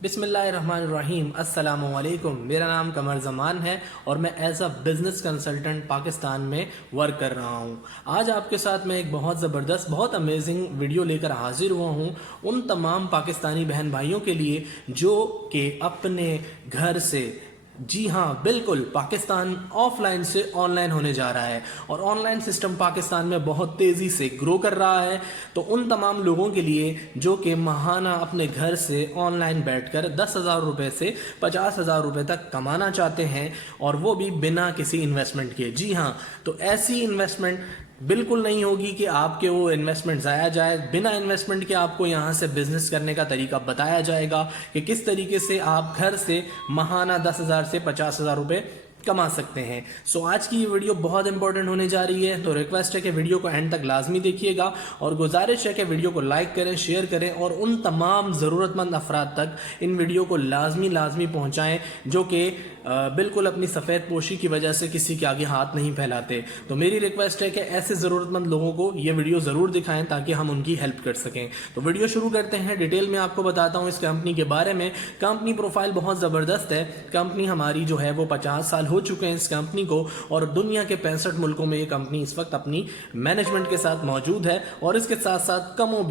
بسم اللہ الرحمن الرحیم، السلام علیکم۔ میرا نام قمر زمان ہے اور میں as a business consultant Pakistan میں ورک کر رہا ہوں۔ آج آپ کے ساتھ میں ایک بہت زبردست بہت امیزنگ ویڈیو لے کر حاضر ہوا ہوں ان تمام پاکستانی بہن بھائیوں کے لیے جو کہ اپنے گھر سے، جی ہاں بالکل، پاکستان آف لائن سے آن لائن ہونے جا رہا ہے اور آن لائن سسٹم پاکستان میں بہت تیزی سے گرو کر رہا ہے۔ تو ان تمام لوگوں کے لیے جو کہ ماہانہ اپنے گھر سے آن لائن بیٹھ کر 10,000 روپے سے 50,000 روپے تک کمانا چاہتے ہیں اور وہ بھی بنا کسی انویسٹمنٹ کے، جی ہاں، تو ایسی انویسٹمنٹ بالکل نہیں ہوگی کہ آپ کے وہ انویسٹمنٹ ضائع جائے۔ بنا انویسٹمنٹ کے آپ کو یہاں سے بزنس کرنے کا طریقہ بتایا جائے گا کہ کس طریقے سے آپ گھر سے ماہانہ 10,000 سے 50,000 روپے کما سکتے ہیں۔ سو آج کی یہ ویڈیو بہت امپورٹنٹ ہونے جا رہی ہے، تو ریکویسٹ ہے کہ ویڈیو کو اینڈ تک لازمی دیکھیے گا اور گزارش ہے کہ ویڈیو کو لائک کریں، شیئر کریں اور ان تمام ضرورت مند افراد تک ان ویڈیو کو لازمی پہنچائیں جو کہ بالکل اپنی سفید پوشی کی وجہ سے کسی کے آگے ہاتھ نہیں پھیلاتے۔ تو میری ریکویسٹ ہے کہ ایسے ضرورت مند لوگوں کو یہ ویڈیو ضرور دکھائیں تاکہ ہم ان کی ہیلپ کر سکیں۔ تو ویڈیو شروع کرتے ہیں، ڈیٹیل میں آپ کو بتاتا ہوں اس کمپنی کے بارے میں۔ کمپنی پروفائل بہت زبردست ہے۔ کمپنی ہماری جو ہے وہ 50 سال ہو چکے ہیں اس کمپنی کو اور دنیا کے 65 ملکوں میں یہ کمپنی اس وقت اپنی مینجمنٹ کے ساتھ موجود ہے اور اس کے ساتھ ساتھ کم و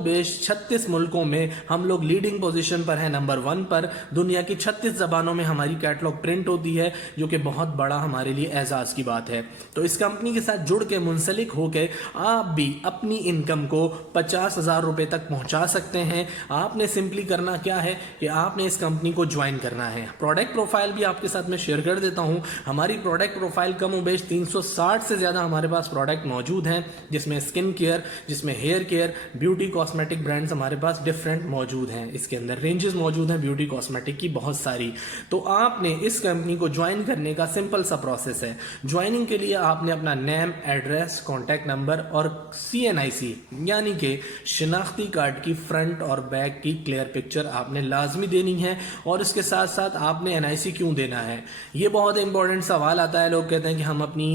بیش 36 ملکوں میں ہم لوگ لیڈنگ پوزیشن پر ہیں، نمبر 1 پر۔ دنیا کی 36 زبانوں میں ہماری کیٹلاگ پرنٹ ہوتی ہے جو کہ بہت بڑا ہمارے لیے اعزاز کی بات ہے۔ تو اس کمپنی کے ساتھ جڑ کے، منسلک ہو کے آپ بھی اپنی انکم کو 50,000 روپے تک پہنچا سکتے ہیں۔ آپ نے سمپلی کرنا کیا ہے کہ آپ نے اس کمپنی کو جوائن کرنا ہے۔ پروڈکٹ پروفائل بھی آپ کے ساتھ میں شیئر کر دیتا ہوں۔ ہماری پروڈکٹ پروفائل کم و بیش 360 سے زیادہ ہمارے پاس پروڈکٹ موجود ہیں، جس میں اسکن کیئر، جس میں hair care, beauty cosmetic brands ہمارے پاس ڈفرینٹ موجود ہیں۔ اس کے اندر رینجز موجود ہیں بیوٹی کاسمیٹک کی بہت ساری۔ تو آپ نے اس کمپنی کو جوائن کرنے کا سمپل سا پروسیس ہے۔ جوائننگ کے لیے آپ نے اپنا نیم، ایڈریس، کانٹیکٹ نمبر اور CNIC یعنی کہ شناختی کارڈ کی فرنٹ اور بیک کی کلیئر پکچر آپ نے لازمی دینی ہے اور اس کے ساتھ ساتھ آپ نے NIC کیوں دینا ہے۔ یہ بہت امپورٹنٹ سوال آتا ہے، لوگ کہتے ہیں کہ ہم اپنی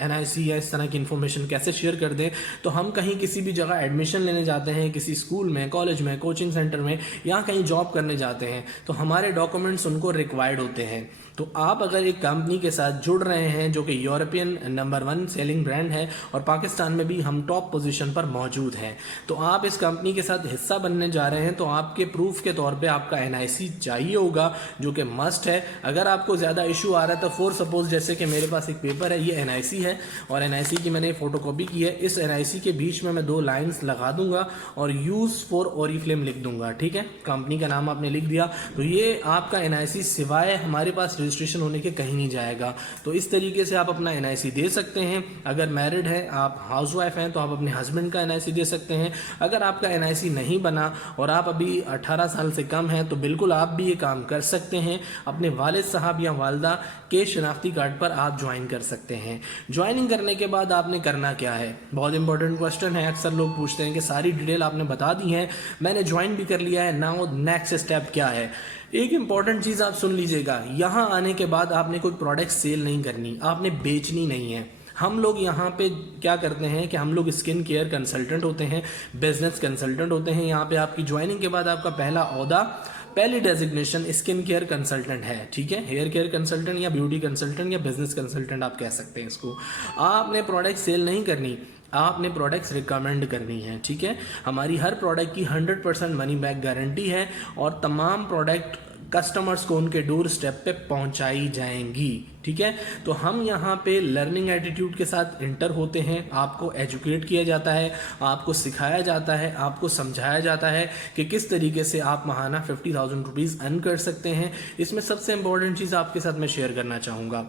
NIC یا اس طرح کی انفارمیشن کیسے شیئر کر دیں۔ تو ہم کہیں کسی بھی جگہ ایڈمیشن لینے جاتے ہیں، کسی اسکول میں، کالج میں، کوچنگ سینٹر میں یا کہیں جاب کرنے جاتے ہیں تو ہمارے ڈاکومنٹس ان کو ریکوائرڈ ہوتے ہیں۔ تو آپ اگر ایک کمپنی کے ساتھ جڑ رہے ہیں جو کہ یورپین نمبر 1 سیلنگ برانڈ ہے اور پاکستان میں بھی ہم ٹاپ پوزیشن پر موجود ہیں، تو آپ اس کمپنی کے ساتھ حصہ بننے جا رہے ہیں تو آپ کے پروف کے طور پہ آپ کا NIC چاہیے ہوگا جو کہ مسٹ ہے۔ اگر آپ کو زیادہ ایشو آ رہا ہے تو فور سپوز جیسے کہ میرے پاس ایک پیپر ہے، یہ NIC ہے اور NIC کی میں نے فوٹو کاپی کی ہے۔ اس NIC کے بیچ میں 2 لائنز لگا دوں گا اور یوز فور اوریفلیم لکھ دوں گا، ٹھیک ہے۔ کمپنی کا نام آپ نے لکھ دیا تو یہ آپ کا NIC سوائے ہمارے پاس رجسٹریشن ہونے کے کہیں نہیں جائے گا۔ تو اس طریقے سے آپ اپنا NIC دے سکتے ہیں۔ اگر میرڈ ہیں، آپ ہاؤس وائف ہیں تو آپ اپنے ہسبینڈ کا NIC دے سکتے ہیں۔ اگر آپ کا NIC نہیں بنا اور آپ ابھی 18 سال سے کم ہیں تو بالکل آپ بھی یہ کام کر سکتے ہیں، اپنے والد صاحب یا والدہ کے شناختی کارڈ پر آپ جوائن کر سکتے ہیں۔ جوائننگ کرنے کے بعد آپ نے کرنا کیا ہے، بہت امپورٹنٹ کوسچن ہے۔ اکثر لوگ پوچھتے ہیں کہ ساری ڈیٹیل آپ نے بتا دی ہے، میں نے جوائن بھی کر لیا ہے، ناؤ نیکسٹ اسٹیپ کیا ہے۔ ایک امپورٹنٹ چیز آپ سن لیجئے گا، یہاں آنے کے بعد آپ نے کوئی پروڈکٹ سیل نہیں کرنی، آپ نے بیچنی نہیں ہے۔ ہم لوگ یہاں پہ کیا کرتے ہیں کہ ہم لوگ اسکن کیئر کنسلٹنٹ ہوتے ہیں، بزنس کنسلٹنٹ ہوتے ہیں۔ یہاں پہ آپ کی جوائننگ کے بعد آپ کا پہلا عہدہ، پہلی ڈیزگنیشن اسکن کیئر کنسلٹنٹ ہے، ٹھیک ہے۔ ہیئر کیئر کنسلٹنٹ یا بیوٹی کنسلٹنٹ یا بزنس کنسلٹنٹ آپ کہہ سکتے ہیں اس کو۔ آپ نے پروڈکٹ سیل نہیں کرنی، آپ نے پروڈکٹس ریکمینڈ کرنی ہے، ٹھیک ہے۔ ہماری ہر پروڈکٹ کی 100% منی بیک گارنٹی ہے اور تمام پروڈکٹ کسٹمرز کو ان کے ڈور سٹیپ پہ پہنچائی جائیں گی، ٹھیک ہے۔ تو ہم یہاں پہ لرننگ ایٹیٹیوڈ کے ساتھ انٹر ہوتے ہیں، آپ کو ایجوکیٹ کیا جاتا ہے، آپ کو سکھایا جاتا ہے، آپ کو سمجھایا جاتا ہے کہ کس طریقے سے آپ ماہانہ 50,000 روپیز ارن کر سکتے ہیں۔ اس میں سب سے امپورٹنٹ چیز آپ کے ساتھ میں شیئر کرنا چاہوں گا،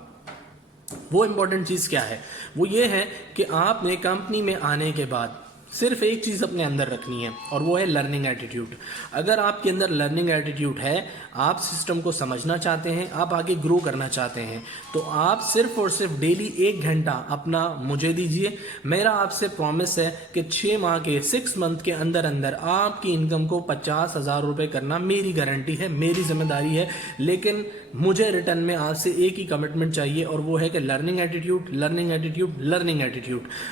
وہ امپورٹنٹ چیز کیا ہے، وہ یہ ہے کہ آپ نے کمپنی میں آنے کے بعد صرف ایک چیز اپنے اندر رکھنی ہے اور وہ ہے لرننگ ایٹیٹیوڈ۔ اگر آپ کے اندر لرننگ ایٹیٹیوڈ ہے، آپ سسٹم کو سمجھنا چاہتے ہیں، آپ آگے گرو کرنا چاہتے ہیں، تو آپ صرف اور صرف ڈیلی 1 گھنٹہ اپنا مجھے دیجئے۔ میرا آپ سے پرومس ہے کہ 6 ماہ کے 6 منتھ کے اندر آپ کی انکم کو 50,000 روپے کرنا میری گارنٹی ہے، میری ذمہ داری ہے۔ لیکن مجھے ریٹرن میں آپ سے ایک ہی کمٹمنٹ چاہیے اور وہ ہے کہ learning attitude, learning attitude, learning attitude.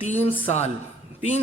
3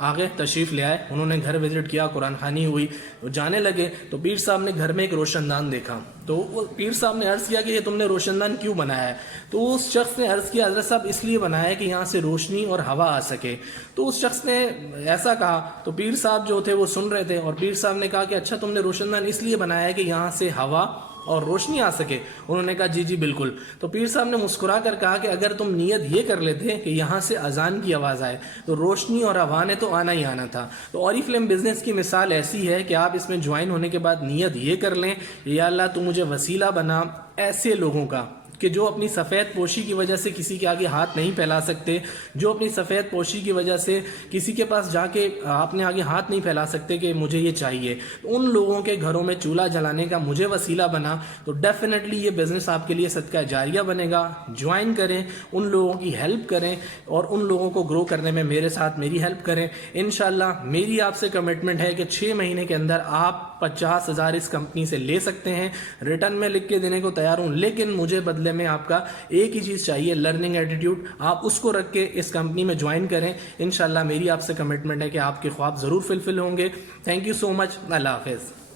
آگے تشریف لے آئے, انہوں نے گھر وزٹ کیا, قرآن خوانی ہوئی, جانے لگے تو پیر صاحب نے گھر میں ایک روشن دان دیکھا. تو وہ پیر صاحب نے عرض کیا کہ یہ تم نے روشن دان کیوں بنایا ہے؟ تو اس شخص نے عرض کیا حضرت صاحب اس لیے بنایا ہے کہ یہاں سے روشنی اور ہوا آ سکے. تو اس شخص نے ایسا کہا تو پیر صاحب جو تھے وہ سن رہے تھے, اور پیر صاحب نے کہا کہ اچھا تم نے روشن دان اس لیے بنایا ہے کہ یہاں سے ہوا اور روشنی آ سکے؟ انہوں نے کہا جی جی بالکل. تو پیر صاحب نے مسکرا کر کہا کہ اگر تم نیت یہ کر لیتے کہ یہاں سے اذان کی آواز آئے تو روشنی اور ہوا نے تو آنا ہی آنا تھا. تو اوریفلیم بزنس کی مثال ایسی ہے کہ آپ اس میں جوائن ہونے کے بعد نیت یہ کر لیں یا اللہ تو مجھے وسیلہ بنا ایسے لوگوں کا کہ جو اپنی سفید پوشی کی وجہ سے کسی کے آگے ہاتھ نہیں پھیلا سکتے, جو اپنی سفید پوشی کی وجہ سے کسی کے پاس جا کے اپنے آگے ہاتھ نہیں پھیلا سکتے کہ مجھے یہ چاہیے, تو ان لوگوں کے گھروں میں چولہا جلانے کا مجھے وسیلہ بنا. تو ڈیفینیٹلی یہ بزنس آپ کے لیے صدقہ جاریہ بنے گا. جوائن کریں, ان لوگوں کی ہیلپ کریں, اور ان لوگوں کو گرو کرنے میں میرے ساتھ میری ہیلپ کریں. انشاءاللہ میری آپ سے کمٹمنٹ ہے کہ 6 مہینے کے اندر آپ 50,000 اس کمپنی سے لے سکتے ہیں. ریٹرن میں لکھ کے دینے کو تیار ہوں, لیکن مجھے بدلے میں آپ کا ایک ہی چیز چاہیے, لرننگ ایٹیٹیوڈ. آپ اس کو رکھ کے اس کمپنی میں جوائن کریں. انشاءاللہ میری آپ سے کمٹمنٹ ہے کہ آپ کے خواب ضرور فلفل ہوں گے. تھینک یو سو مچ. اللہ حافظ.